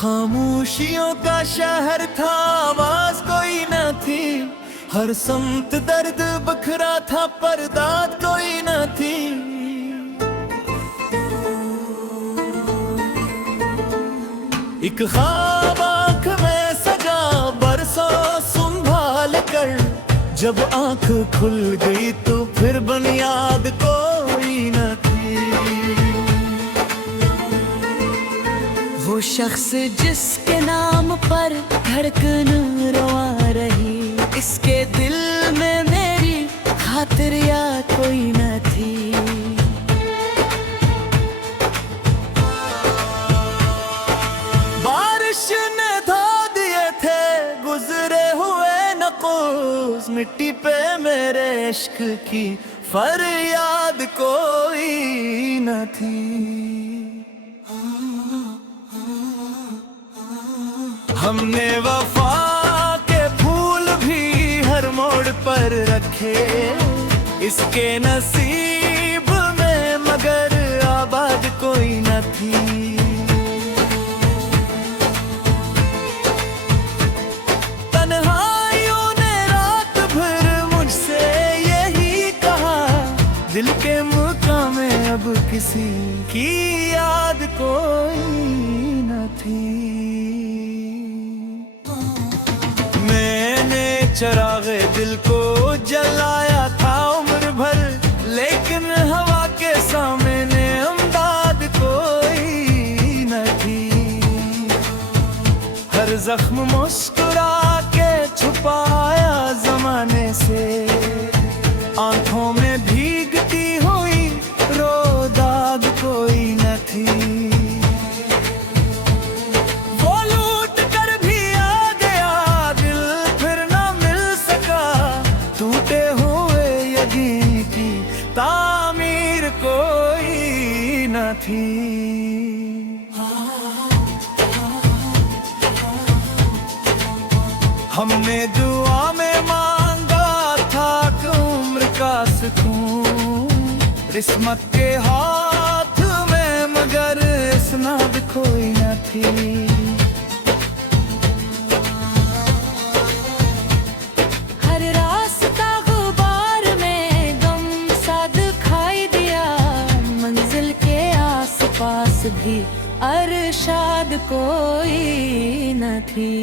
खामोशियों का शहर था, आवाज कोई न थी। हर समत दर्द बखरा था, पर दाद कोई न थी। एक ख्वाब आँख में सजा, बरसों संभाल कर। जब आँख खुल गई तो फिर बुनियाद कोई न थी। वो शख्स जिसके नाम पर धड़कन रोआ रही, इसके दिल में मेरी खातिर या कोई न थी। बारिश ने धो दिए थे गुजरे हुए नक़ूस, मिट्टी पे मेरे इश्क की फरियाद कोई न थी। हमने वफा के फूल भी हर मोड़ पर रखे, इसके नसीब में मगर आबाद कोई न थी। तन्हाइयों ने रात भर मुझसे यही कहा, दिल के मुकाम में अब किसी की याद कोई न थी। चरागे दिल को जलाया था उम्र भर, लेकिन हवा के सामने अमदाद कोई न थी। हर जख्म मुस्कुरा के छुपाया जमाने से, आंखों में भीगती हुई रो दाग कोई न थी। तामीर कोई न थी। हमने दुआ में मांगा था कि उम्र का सुकून, किस्मत के हाथ में मगर इसनाद कोई न थी। पास भी अरशाद कोई न थी।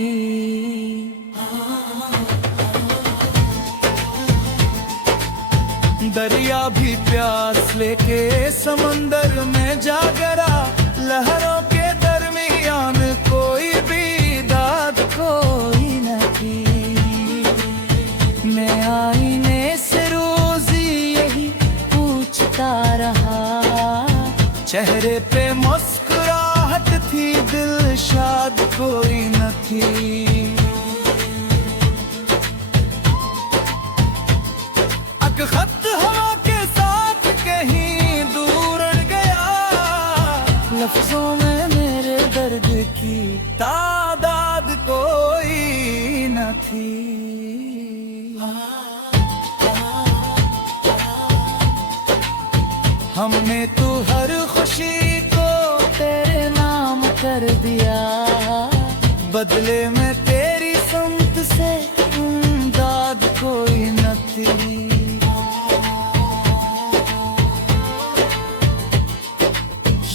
दरिया भी प्यास लेके समंदर में जा गिरा, लहरों के दरमियान कोई भी दाद कोई न थी। मैं आईने से रोजी यही पूछता रहा, चेहरे पे मुस्कुराहट थी, दिल शाद कोई न थी। अक खत हवा के साथ कहीं दूर उड़ गया, लफ्जों में मेरे दर्द की तादाद कोई न थी। हमने तो हर खुशी को तेरे नाम कर दिया, बदले में तेरी समत से इमदाद कोई न थी।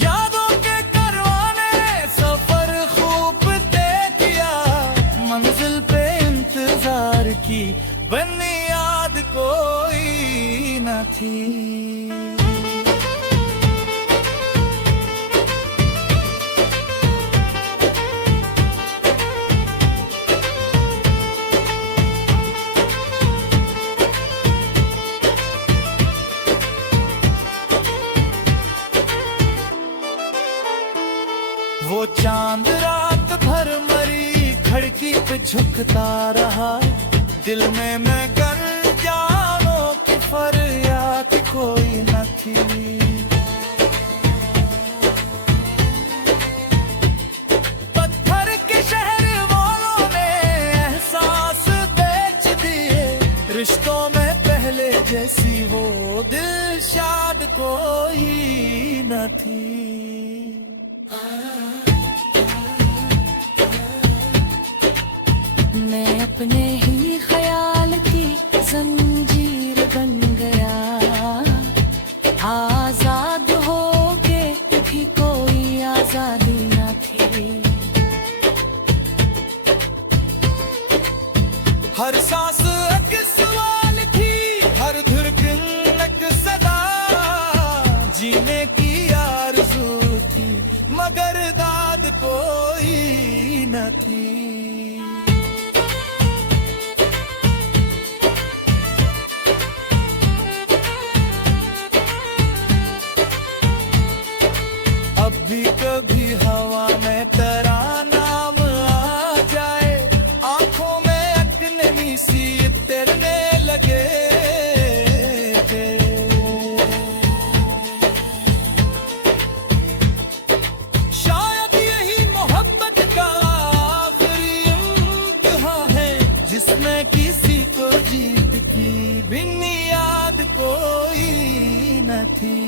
यादों के करवाने सफर खूब तय किया, मंजिल पे इंतजार की बुनियाद कोई न थी। वो चांद रात भर मरी खिड़की पे झुकता रहा, दिल में मैं गंजानों की फरियाद कोई न थी। पत्थर के शहर वालों ने एहसास बेच दिए, रिश्तों में पहले जैसी वो दिल शाद कोई न थी। अपने ही ख्याल की जंजीर बन गया। आजाद हो के कभी कोई आजादी न थी। हर सांस एक सवाल थी, हर धड़कन एक सदा। जीने की आरज़ू थी मगर दाद कोई न थी। अब भी कभी हवा में तेरा नाम आ जाए, आंखों में अकनी सी तेरने लगे थे। शायद यही मोहब्बत का आखिरी इम्तिहान है, जिसमें किसी को जीत की भी याद कोई न थी।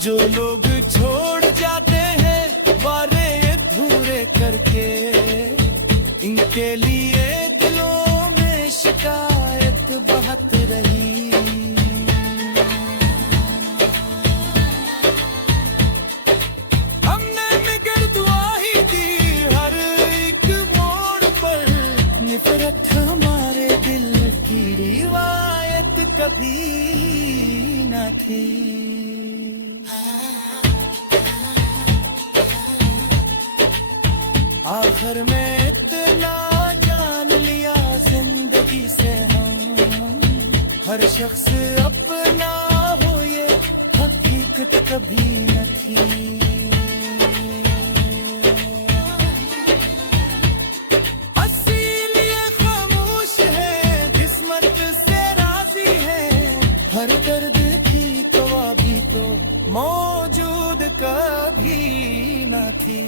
जो लोग छोड़ जाते हैं वारे अधूरे करके, इनके लिए दिलों में शिकायत बहुत रही। हमने मगर दुआ ही दी हर एक मोड़ पर, नफरत हमारे दिल की रिवायत कभी न थी। आखिर में इतना जान लिया जिंदगी से हम, हर शख्स अपना हो ये हकीकत कभी न थी। इसीलिए खामोश है, किस्मत से राजी है, हर दर्द की दवा भी तो मौजूद कभी न थी।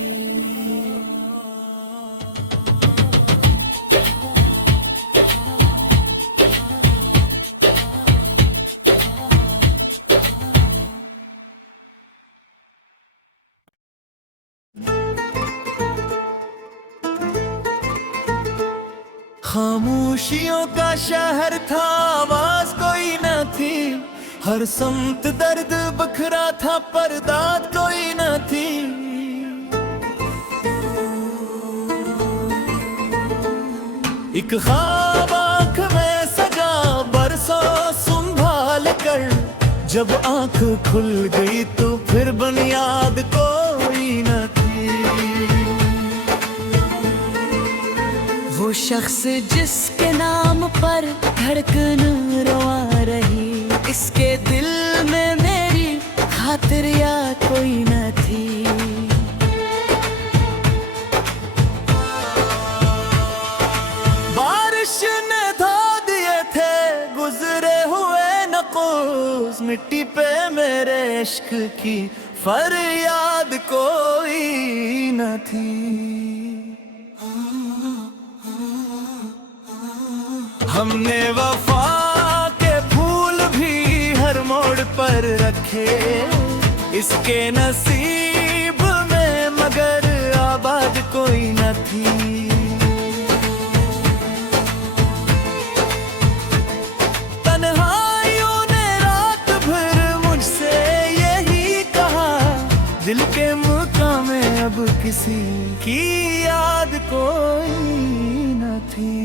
खामोशियों का शहर था, आवाज कोई न थी। हर समत दर्द बखरा था पर दाद कोई न थी। एक ख्वाब आँख में सजा बरसों संभाल कर, जब आँख खुल गई तो फिर बुनियाद कोई न थी। वो शख्स जिसके नाम पर धड़कन रोआ रही, इसके दिल में मेरी खातिर या कोई न थी। बारिश ने धो दिए थे गुजरे हुए नकोस, मिट्टी पे मेरे इश्क की फरियाद कोई न थी। हमने वफा के फूल भी हर मोड़ पर रखे, इसके नसीब में मगर आबाद कोई न थी। तन्हाइयों ने रात भर मुझसे यही कहा, दिल के मुकाम में अब किसी की याद कोई न थी।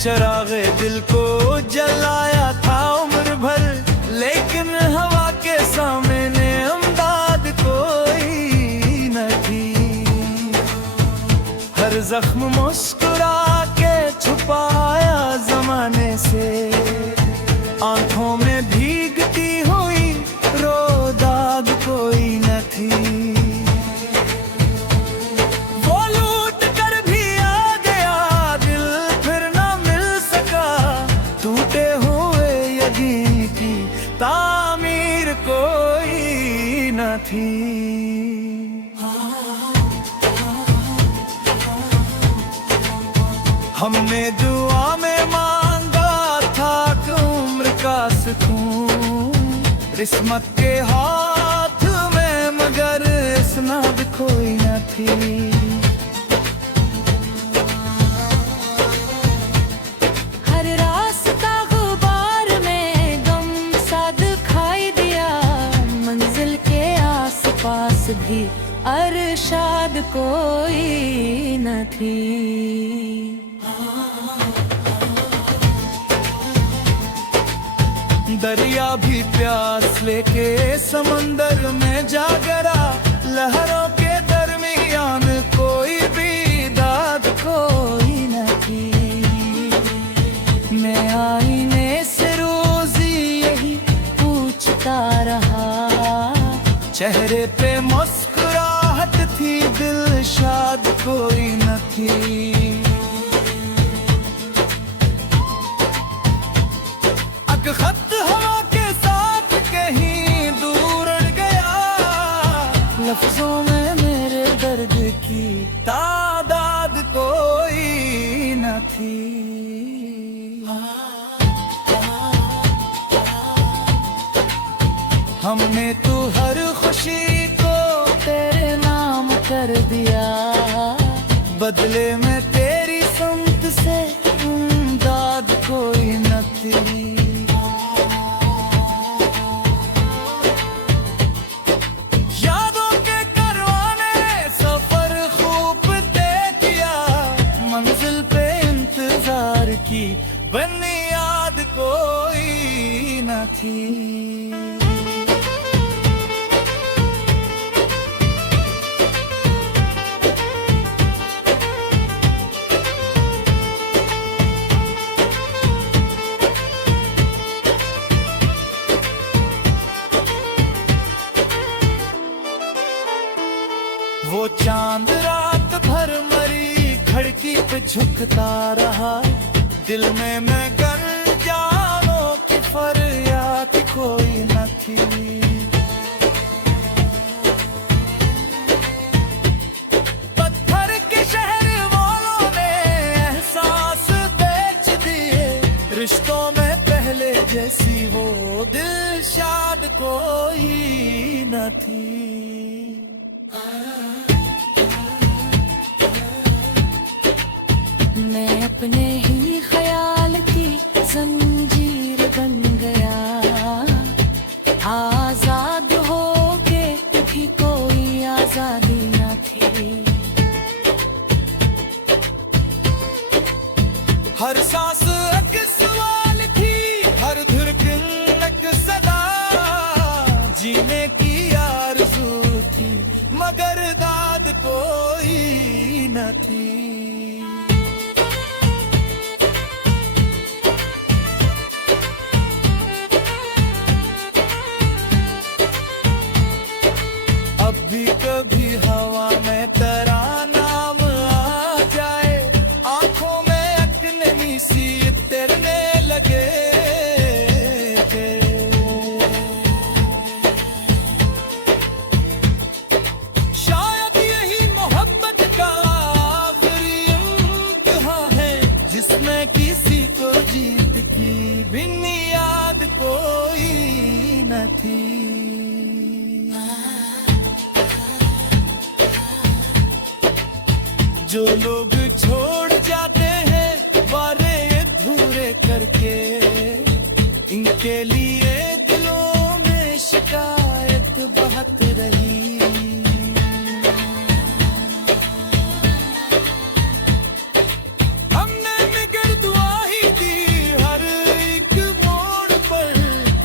चरागे दिल को जलाया था उम्र भर, लेकिन हवा के सामने अमदाद कोई न थी। हर जख्म मुस्कुरा के छुपाया जमाने से, आंखों में भीगती हुई रो दाग कोई न थी। तामीर कोई न थी। हमने दुआ में मांगा था कि उम्र का सुकून, किस्मत के हाथ में मगर इसना भी कोई न थी। हर रास्ता गुबार में गम सा दिखाई दिया, मंजिल के आसपास भी अरशाद कोई न थी। दरिया भी प्यास लेके समंदर में जा गिरा, लहरों के दरमियान कोई भी दाद कोई न थी। मैं आईने से रोजी यही पूछता रहा, चेहरे पे मुस्कुराहट थी, दिल शाद कोई न थी। खत हवा के साथ कहीं दूर अड़ गया, लफ्जों में मेरे दर्द की तादाद कोई न थी। हमने तो हर खुशी को तेरे नाम कर दिया, बदले में तेरी समत से इमदाद कोई न थी। की बुनियाद कोई न थी। वो चांद रात भर मरी खिड़की पे झुकता रहा, दिल में मैं गंजानों की फरियाद कोई न थी। पत्थर के शहर वालों ने एहसास बेच दिए, रिश्तों में पहले जैसी वो दिलशाद कोई न थी। मैं अपने ही ख्याल की जंजीर बन गया, आजाद हो के भी कोई आजादी न थी। हर सांस एक सवाल थी, हर धड़कन एक सदा, जीने की आरज़ू थी मगर दाद कोई न थी। अब भी कभी हवा में तेरा नाम आ जाए, आंखों में अकने सी तैरने लगे। शायद यही मोहब्बत का आखिरी इम्तिहान है, जिसमें किसी को जीत की बुनियाद कोई न थी। जो लोग छोड़ जाते हैं वारे अधूरे करके, इनके लिए दिलों में शिकायत बहत रही। हमने मगर दुआ ही दी हर एक मोड़ पर,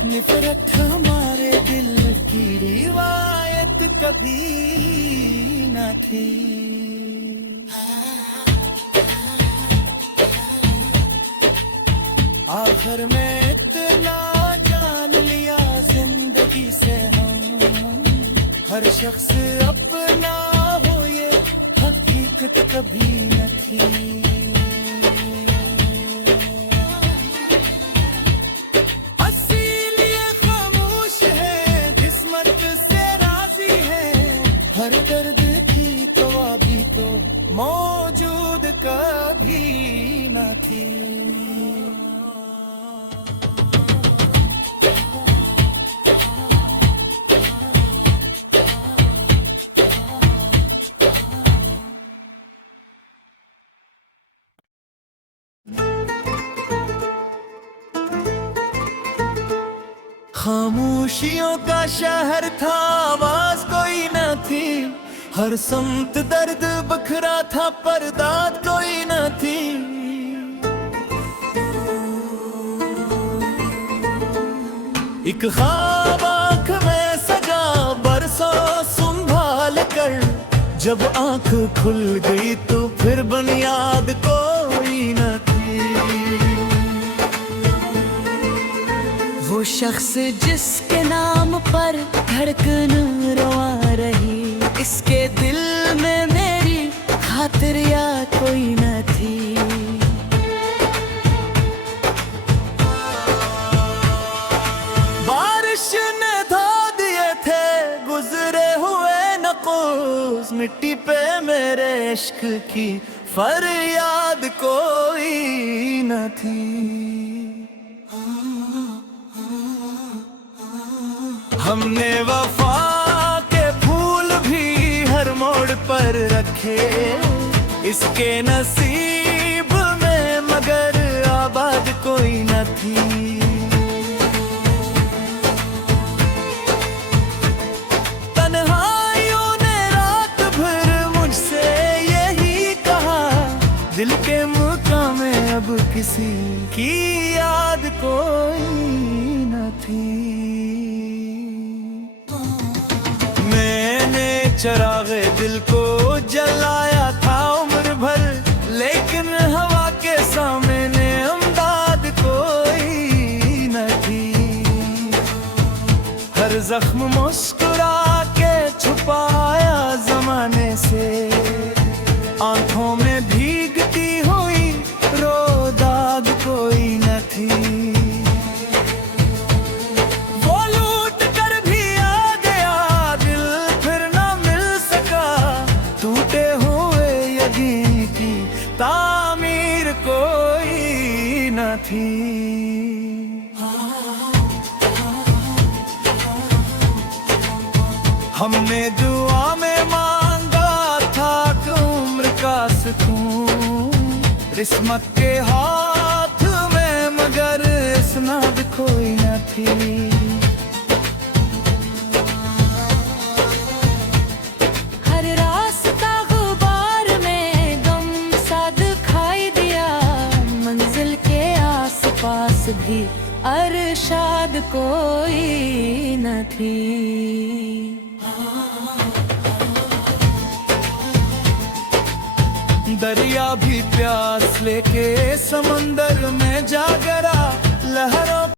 निफरत हमारे दिल की रिवायत कभी न थी। आखिर में इतना जान लिया जिंदगी से हम, हर शख्स अपना हो ये हकीकत कभी न थी। इसीलिए खामोश है, किस्मत से राजी है, हर दर्द की तो अभी तो मौजूद कभी न थी। खामोशियों का शहर था, आवाज कोई न थी। हर समत दर्द बखरा था, पर दाद कोई न थी। एक ख्वाब आँख में सजा बरसों संभाल कर, जब आँख खुल गई तो फिर बुनियाद कोई न थी। वो शख्स जिसके नाम पर धड़कन रोआ रही, इसके दिल में मेरी खातिर या कोई न थी। बारिश ने धो दिए थे गुजरे हुए नकोस, मिट्टी पे मेरे इश्क की फरियाद कोई न थी। हमने वफा के फूल भी हर मोड़ पर रखे, इसके नसीब में मगर आबाद कोई न थी। तन्हाइयों ने रात भर मुझसे यही कहा, दिल के मुकाम में अब किसी की याद कोई न थी। चरागे दिल को जलाया था उम्र भर, लेकिन हवा के सामने अमदाद कोई न थी। हर जख्म मुस्कुरा के छुपाया जमाने से, आंखों में भीगती हुई रो दाग कोई न थी। तामीर कोई न थी। हमने दुआ में मांगा था कि उम्र का सुकून, किस्मत के हाथ में मगर इसनाद कोई न थी। पास भी अरशाद कोई न थी। दरिया भी प्यास लेके समंदर में जा गिरा, लहरों